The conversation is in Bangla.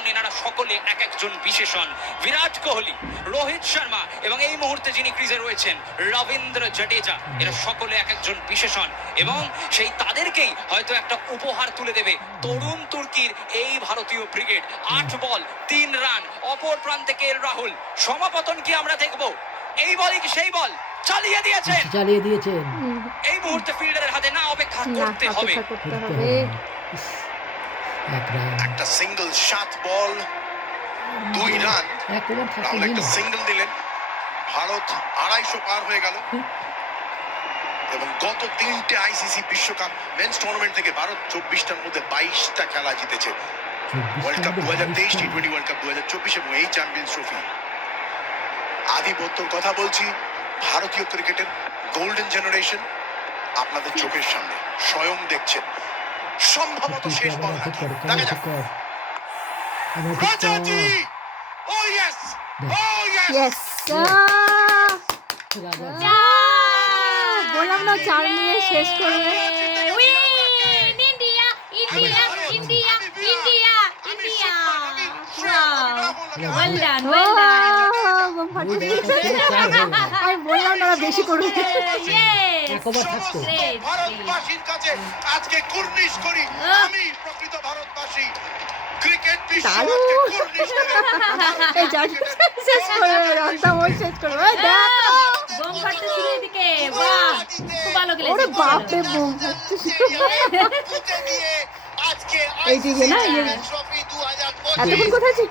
মতন এনারা সকলে এক একজন বিশেষণ। বিরাট কোহলি, রোহিত শর্মা এবং এই মুহূর্তে যিনি ক্রিজে রয়েছেন রবীন্দ্র জাডেজা, এরা সকলে এক একজন বিশেষণ এবং সেই তাদেরকেই হয়তো একটা উপহার তুলে দেবে তরুণ তুর্কির এই ভারতীয় ব্রিগেড। 8 বল 3 রান, অপর প্রান্তে কে এল রাহুল। সমাপতন কি আমরা দেখব? এই বলই কি সেই বল? চালিয়ে দিয়েছেন। এই মুহূর্তে ফিল্ডারের হাতে না অপেক্ষা করতে হবে। একটা সিঙ্গল 7 বল 2 রান, রাহুল একটা সিঙ্গল দিলেন। ভারত 250 পার হয়ে গেল এবং গত 3টে আইসিসি বিশ্বকাপ মেন্স টুর্নামেন্ট থেকে ভারত 24টার মধ্যে 22টা খেলা জিতেছে। World cup 2023, T20 world cup 2024 এবং এই চ্যাম্পিয়ন্স ট্রফি। আধিপত্যর কথা বলছি, ভারতীয় ক্রিকেটের গোল্ডেন জেনারেশন আপনাদের চোখের সামনে স্বয়ং দেখছেন। সম্ভবত শেষ বল নাকি, দেখা যাক। রাজাজি, ও ইয়েস, ও ইয়েস, বললাম না 4 নিয়ে শেষ করবে। আমি বললাম না বেশি করবে। ভারতবাসীর কাছে আজকে কুর্নিশ করি, আমি প্রকৃত ভারতবাসী। ক্রিকেট বিশ্ব আজকে কুর্নিশ করে এই জানি শেষ করবে, রংটা ওই শেষ করবে। ওই দেখ বোম ফাটতে শুরু এদিকে। বাহ, খুব ভালো গেলেছে। ওরে বাপ রে, বোম ফাটতে পুঁতে দিয়ে আজকে এই দিকে না, আইসিসি ট্রফি 2025 এতক্ষণ কোথায় ছিল?